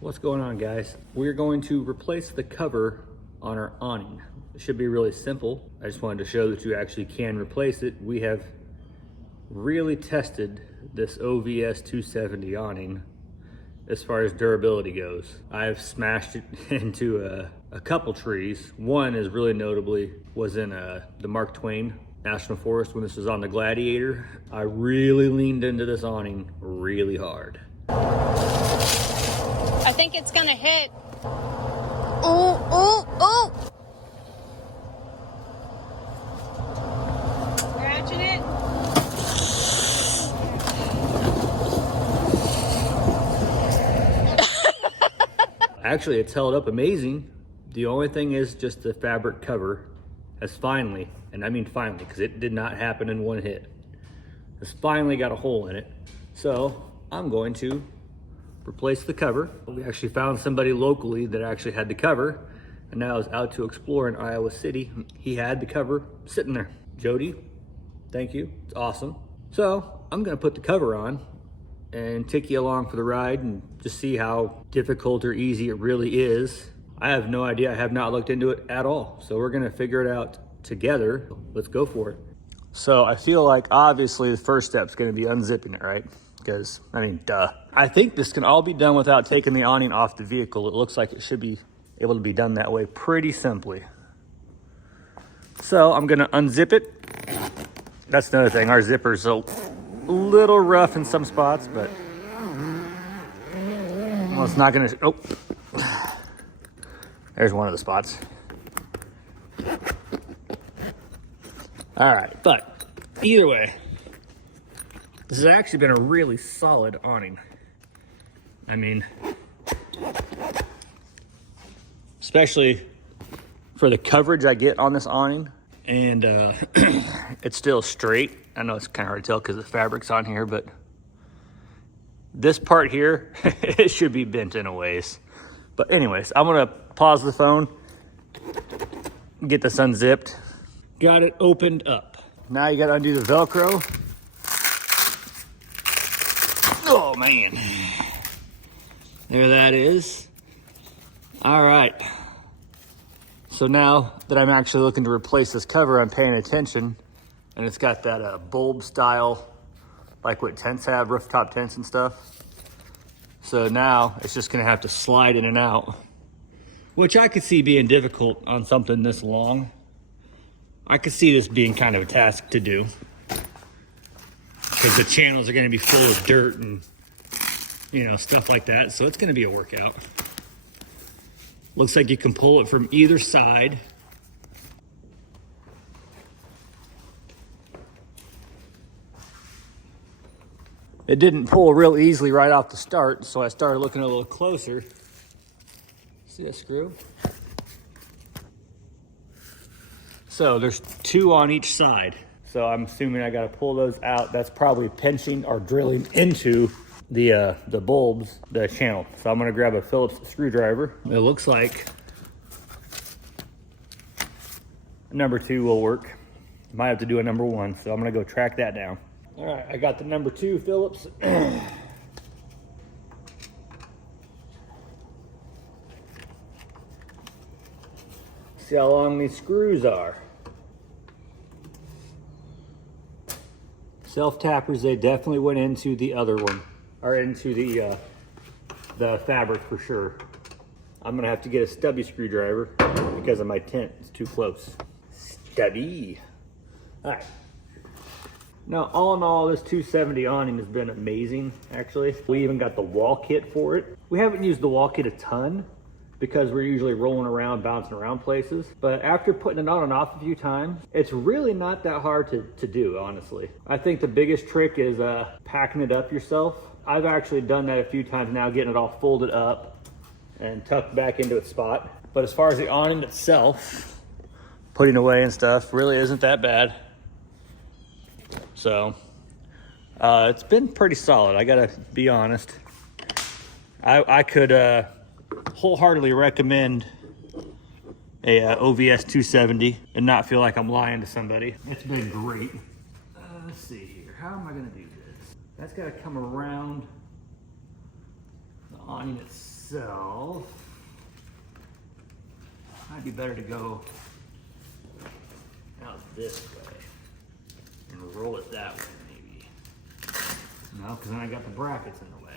What's going on, guys? We're going to replace the cover on our awning. It should be really simple. I just wanted to show that you actually can replace it. We have really tested this OVS 270 awning as far as durability goes. I've smashed it into a couple trees. One is really notably was in the Mark Twain National Forest when this was on the Gladiator. I really leaned into this awning really hard. I think it's gonna hit. Oh, oh, oh! Scratching it. Actually, it's held up amazing. The only thing is just the fabric cover has finally, and I mean finally, because it did not happen in one hit, has finally got a hole in it. So I'm going to replace the cover. We actually found somebody locally that actually had the cover, and now I was out to explore in Iowa City. He had the cover sitting there. Jody, thank you, it's awesome. So I'm gonna put the cover on and take you along for the ride and just see how difficult or easy it really is. I have no idea, I have not looked into it at all. So we're gonna figure it out together. Let's go for it. So I feel like obviously the first step is gonna be unzipping it, right? Because, I mean, duh. I think this can all be done without taking the awning off the vehicle. It looks like it should be able to be done that way pretty simply. So I'm gonna unzip it. That's another thing, our zipper's a little rough in some spots, but well, it's not gonna, oh. There's one of the spots. All right, but either way, this has actually been a really solid awning. I mean, especially for the coverage I get on this awning, and it's still straight. I know it's kind of hard to tell because the fabric's on here, but this part here, it should be bent in a ways. But anyways, I'm gonna pause the phone, get this unzipped. Got it opened up. Now you gotta undo the Velcro. Oh man, there that is. All right, so now that I'm actually looking to replace this cover, I'm paying attention, and it's got that bulb style, like what tents have, rooftop tents and stuff. So now it's just gonna have to slide in and out, which I could see being difficult on something this long. I could see this being kind of a task to do, because the channels are going to be full of dirt and, you know, stuff like that. So it's going to be a workout. Looks like you can pull it from either side. It didn't pull real easily right off the start, so I started looking a little closer. See that screw? So there's two on each side. So I'm assuming I gotta pull those out. That's probably pinching or drilling into the bulbs, the channel. So I'm gonna grab a Phillips screwdriver. It looks like number 2 will work. Might have to do a number 1, so I'm gonna go track that down. All right, I got the number 2 Phillips. See how long these screws are. Self-tappers, they definitely went into the other one, or into the fabric for sure. I'm gonna have to get a stubby screwdriver because of my tent, it's too close. Stubby. All right. Now, all in all, this 270 awning has been amazing, actually. We even got the wall kit for it. We haven't used the wall kit a ton because we're usually rolling around, bouncing around places. But after putting it on and off a few times, it's really not that hard to do, honestly. I think the biggest trick is packing it up yourself. I've actually done that a few times now, getting it all folded up and tucked back into its spot. But as far as the awning itself, putting away and stuff really isn't that bad. So it's been pretty solid, I gotta be honest. I could wholeheartily recommend a OVS 270 and not feel like I'm lying to somebody. It's been great. Let's see here, how am I gonna do this? That's gotta come around the awning itself. So, might be better to go out this way and roll it that way maybe. No, because then I got the brackets in the way.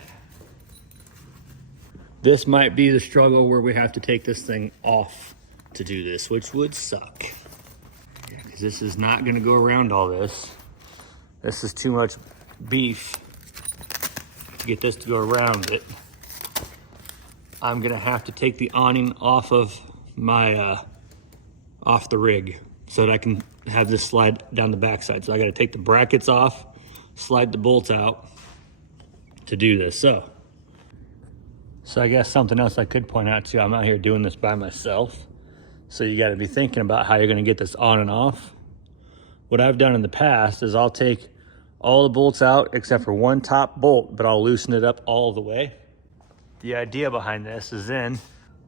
This might be the struggle where we have to take this thing off to do this, which would suck. Because this is not going to go around all this. This is too much beef to get this to go around it. I'm going to have to take the awning off of my, off the rig so that I can have this slide down the backside. So I got to take the brackets off, slide the bolts out to do this. So I guess something else I could point out too, I'm out here doing this by myself. So you got to be thinking about how you're going to get this on and off. What I've done in the past is I'll take all the bolts out except for one top bolt, but I'll loosen it up all the way. The idea behind this is then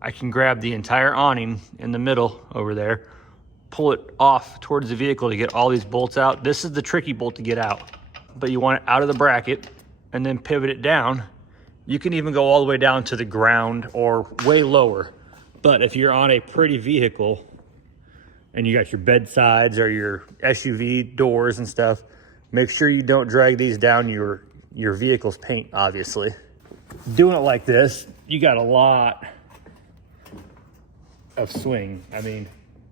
I can grab the entire awning in the middle over there, pull it off towards the vehicle to get all these bolts out. This is the tricky bolt to get out, but you want it out of the bracket and then pivot it down. You can even go all the way down to the ground or way lower. But if you're on a pretty vehicle and you got your bed sides or your SUV doors and stuff, make sure you don't drag these down your vehicle's paint, obviously. Doing it like this, you got a lot of swing. I mean,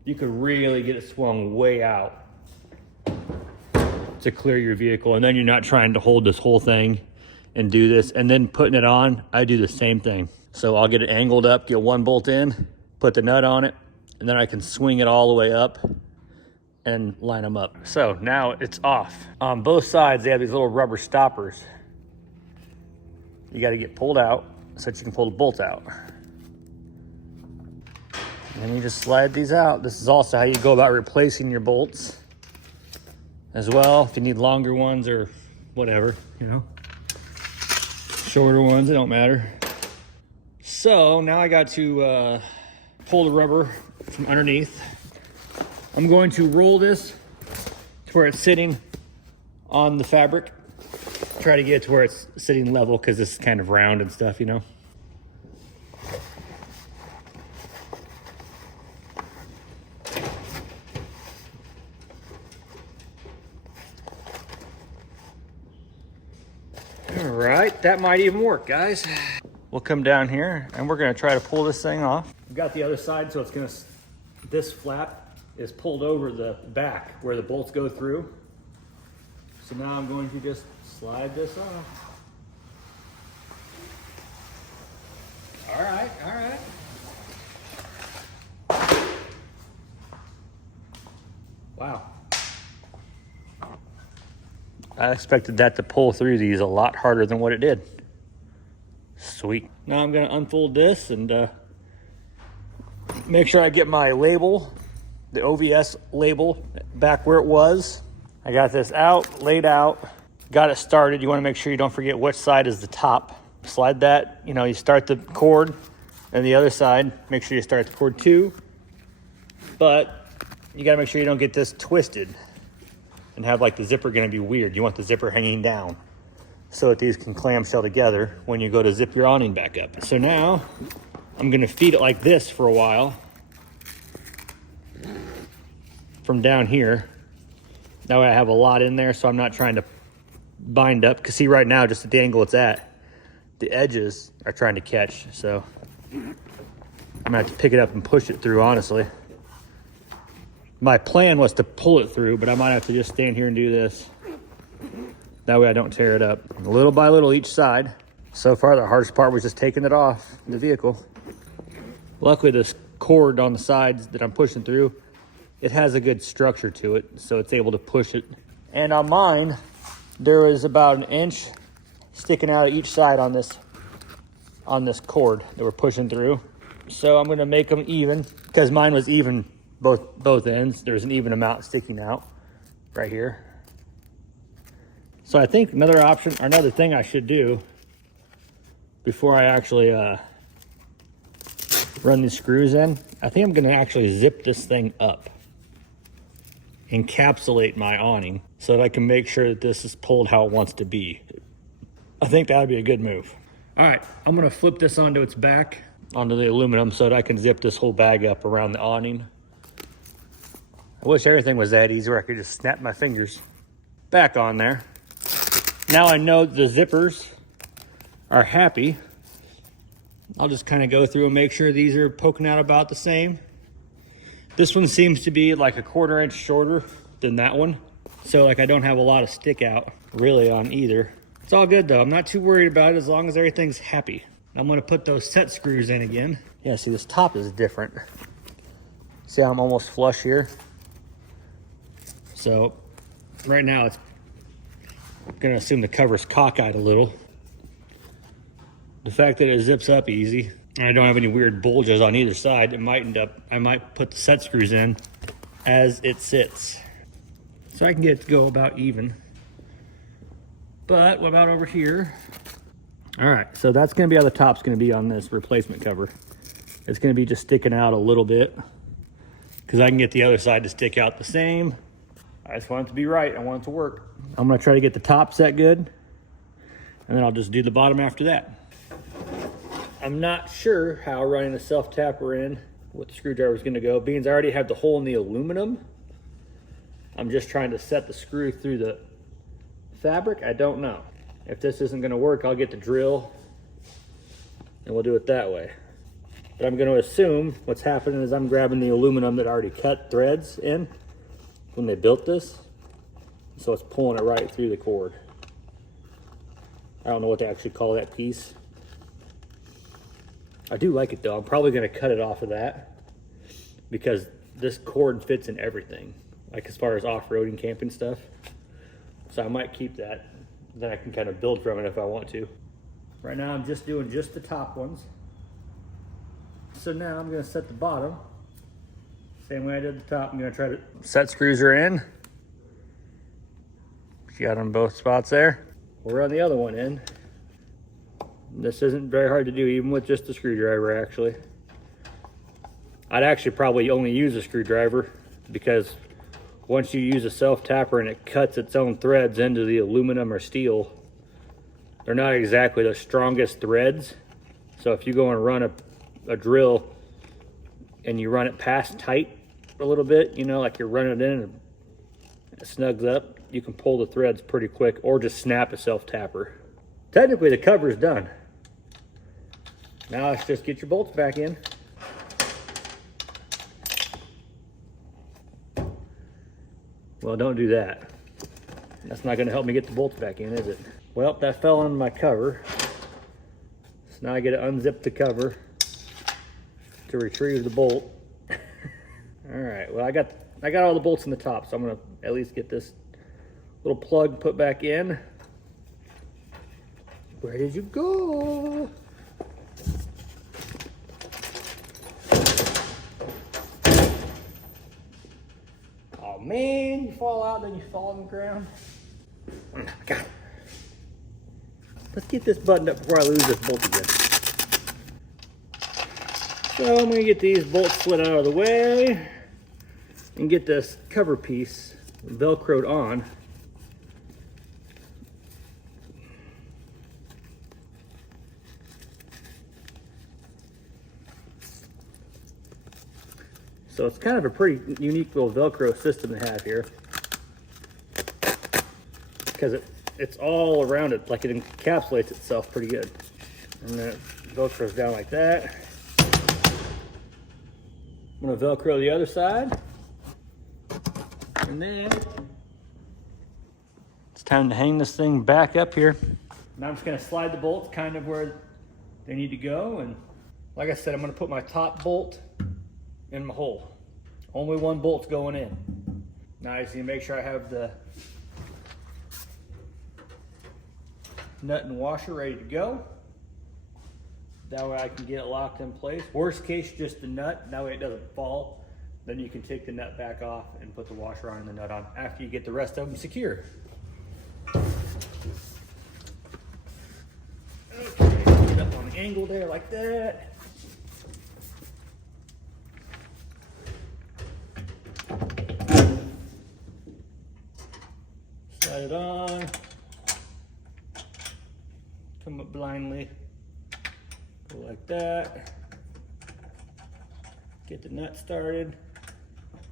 you could really get it swung way out to clear your vehicle. And then you're not trying to hold this whole thing and do this. And then putting it on, I do the same thing. So I'll get it angled up, get one bolt in, put the nut on it, and then I can swing it all the way up and line them up. So now it's off. On both sides, they have these little rubber stoppers. You got to get pulled out so that you can pull the bolt out. And you just slide these out. This is also how you go about replacing your bolts as well. If you need longer ones or whatever, you know, shorter ones, it don't matter. So now I got to pull the rubber from underneath. I'm going to roll this to where it's sitting on the fabric. Try to get it to where it's sitting level because this is kind of round and stuff, you know. All right, that might even work, guys. We'll come down here and we're gonna try to pull this thing off. We've got the other side, so this flap is pulled over the back where the bolts go through. So now I'm going to just slide this off. All right, all right. Wow. I expected that to pull through these a lot harder than what it did. Sweet. Now I'm gonna unfold this and make sure I get my label, the OVS label, back where it was. I got this out, laid out, got it started. You wanna make sure you don't forget which side is the top. Slide that, you know, you start the cord, and the other side, make sure you start the cord too. But you gotta make sure you don't get this twisted and have like the zipper gonna be weird. You want the zipper hanging down so that these can clamshell together when you go to zip your awning back up. So now I'm gonna feed it like this for a while from down here. That way I have a lot in there so I'm not trying to bind up. Cause see right now, just at the angle it's at, the edges are trying to catch. So I'm gonna have to pick it up and push it through, honestly. My plan was to pull it through, but I might have to just stand here and do this. That way I don't tear it up. Little by little each side. So far the hardest part was just taking it off the vehicle. Luckily this cord on the sides that I'm pushing through, it has a good structure to it, so it's able to push it. And on mine, there was about an inch sticking out of each side on this cord that we're pushing through. So I'm gonna make them even, because mine was even both ends. There's an even amount sticking out right here. So I think another option, or another thing I should do before I actually run these screws in, I think I'm gonna actually zip this thing up, encapsulate my awning so that I can make sure that this is pulled how it wants to be. I think that would be a good move. All right, I'm gonna flip this onto its back, onto the aluminum, so that I can zip this whole bag up around the awning. I wish everything was that easy where I could just snap my fingers back on there. Now I know the zippers are happy. I'll just kind of go through and make sure these are poking out about the same. This one seems to be like a 1/4 inch shorter than that one. So like I don't have a lot of stick out really on either. It's all good though. I'm not too worried about it as long as everything's happy. I'm gonna put those set screws in again. Yeah, see this top is different. See how I'm almost flush here? So right now it's, I'm gonna assume the cover's cockeyed a little. The fact that it zips up easy, and I don't have any weird bulges on either side, it might end up, I might put the set screws in as it sits. So I can get it to go about even. But what about over here? All right, so that's gonna be how the top's gonna be on this replacement cover. It's gonna be just sticking out a little bit because I can get the other side to stick out the same. I just want it to be right, I want it to work. I'm gonna try to get the top set good, and then I'll just do the bottom after that. I'm not sure how running the self-tapper in with the screwdriver is gonna go. Being I already have the hole in the aluminum, I'm just trying to set the screw through the fabric. I don't know. If this isn't gonna work, I'll get the drill and we'll do it that way. But I'm gonna assume what's happening is I'm grabbing the aluminum that already cut threads in when they built this. So it's pulling it right through the cord. I don't know what they actually call that piece. I do like it though. I'm probably gonna cut it off of that because this cord fits in everything, like as far as off-roading camping stuff. So I might keep that. Then I can kind of build from it if I want to. Right now I'm just doing just the top ones. So now I'm gonna set the bottom. Same way I did the top. I'm gonna try to set screws are in. Got them both spots there. We'll run the other one in. This isn't very hard to do even with just a screwdriver actually. I'd actually probably only use a screwdriver because once you use a self-tapper and it cuts its own threads into the aluminum or steel, they're not exactly the strongest threads. So if you go and run a drill and you run it past tight a little bit, you know, like you're running it in and it snugs up, you can pull the threads pretty quick or just snap a self-tapper. Technically the cover's done. Now let's just get your bolts back in. Well, don't do that. That's not gonna help me get the bolts back in, is it? Well, that fell on my cover. So now I gotta unzip the cover to retrieve the bolt. All right, well, I got all the bolts in the top, so I'm gonna at least get this little plug put back in. Where did you go? Oh man, you fall out, then you fall on the ground. Oh, God. Let's get this buttoned up before I lose this bolt again. So I'm gonna get these bolts slid out of the way and get this cover piece Velcroed on. So it's kind of a pretty unique little Velcro system to have here because it's all around it, like it encapsulates itself pretty good. And then it Velcros down like that. I'm gonna Velcro the other side. And then it's time to hang this thing back up here. Now I'm just gonna slide the bolts kind of where they need to go. And like I said, I'm gonna put my top bolt in my hole. Only one bolt's going in. Now I just need to make sure I have the nut and washer ready to go. That way I can get it locked in place. Worst case, just the nut. That way it doesn't fall. Then you can take the nut back off and put the washer on and the nut on after you get the rest of them secure. Okay, get up on the angle there like that. Slide it on. Come up blindly. Go like that. Get the nut started.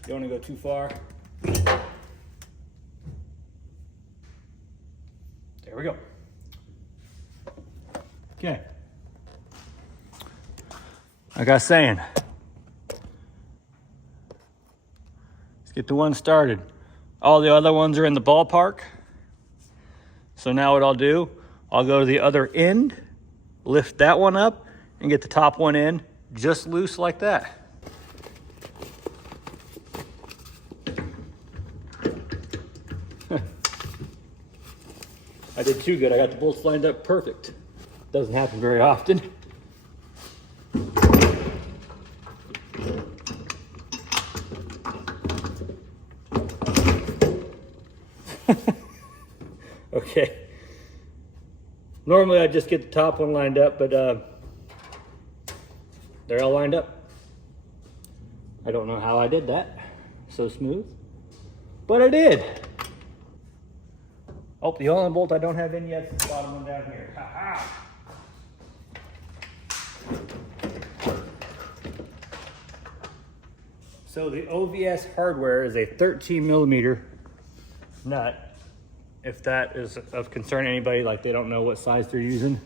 You don't want to go too far. There we go. Okay. Like I was saying, let's get the one started. All the other ones are in the ballpark. So now what I'll do, I'll go to the other end, lift that one up, and get the top one in just loose like that. I did too good. I got the bolts lined up perfect. Doesn't happen very often. Okay. Normally I just get the top one lined up, but they're all lined up. I don't know how I did that so smooth, but I did. Oh, the only bolt I don't have in yet is the bottom one down here. Ha-ha. So the OVS hardware is a 13 millimeter nut. If that is of concern to anybody, like they don't know what size they're using.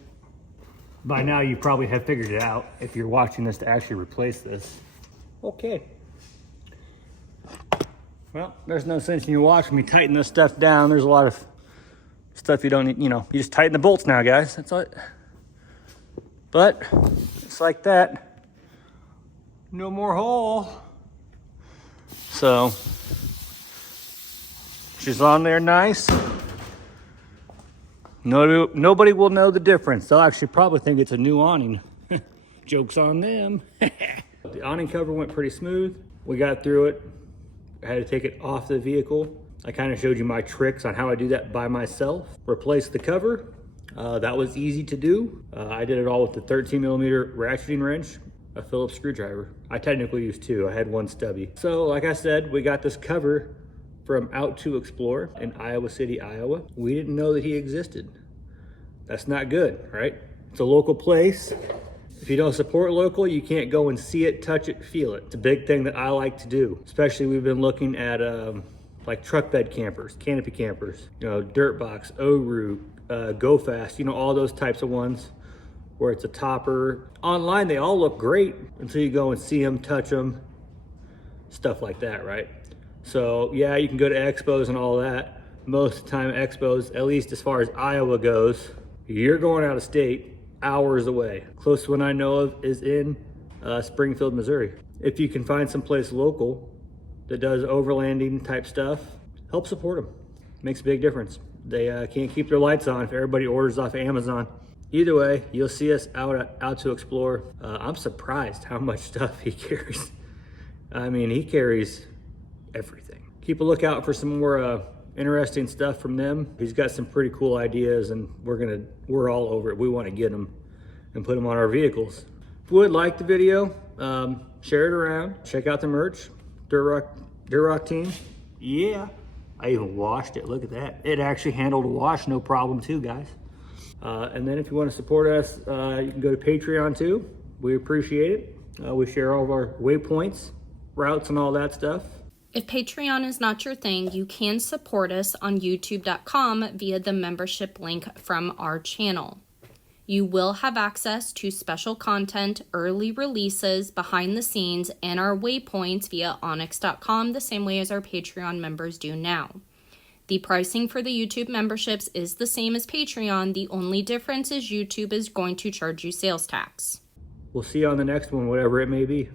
By now you probably have figured it out if you're watching this to actually replace this. Okay. Well, there's no sense in you watching me tighten this stuff down. There's a lot of stuff you don't need, you know, you just tighten the bolts now, guys. That's it. But it's like that. No more hole. So she's on there nice. Nobody will know the difference. They'll actually probably think it's a new awning. Joke's on them. The awning cover went pretty smooth. We got through it. I had to take it off the vehicle. I kind of showed you my tricks on how I do that by myself. Replace the cover. That was easy to do. I did it all with the 13 millimeter ratcheting wrench, a Phillips screwdriver. I technically used two. I had one stubby. So like I said, we got this cover from Out to Explore in Iowa City, Iowa. We didn't know that he existed. That's not good, right? It's a local place. If you don't support local, you can't go and see it, touch it, feel it. It's a big thing that I like to do. Especially we've been looking at like truck bed campers, canopy campers, you know, dirt box, O-Root, Go Fast, you know, all those types of ones where it's a topper. Online, they all look great until you go and see them, touch them, stuff like that, right? So yeah, you can go to expos and all that. Most of the time expos, at least as far as Iowa goes, you're going out of state, hours away. Closest one I know of is in Springfield, Missouri. If you can find someplace local that does overlanding type stuff, help support them. Makes a big difference. They can't keep their lights on if everybody orders off of Amazon. Either way, you'll see us out to explore. I'm surprised how much stuff he carries. I mean, he carries everything. Keep a lookout for some more interesting stuff from them. He's got some pretty cool ideas, and we're all over it. We want to get them and put them on our vehicles. If you would like the video, share it around. Check out the merch. Dirt Rock team. Yeah, I even washed it. Look at that. It actually handled a wash, no problem too, guys. And then if you want to support us, you can go to Patreon too. We appreciate it. We share all of our waypoints, routes, and all that stuff. If Patreon is not your thing, you can support us on youtube.com via the membership link from our channel. You will have access to special content, early releases, behind the scenes, and our waypoints via onyx.com the same way as our Patreon members do now. The pricing for the YouTube memberships is the same as Patreon. The only difference is YouTube is going to charge you sales tax. We'll see you on the next one, whatever it may be.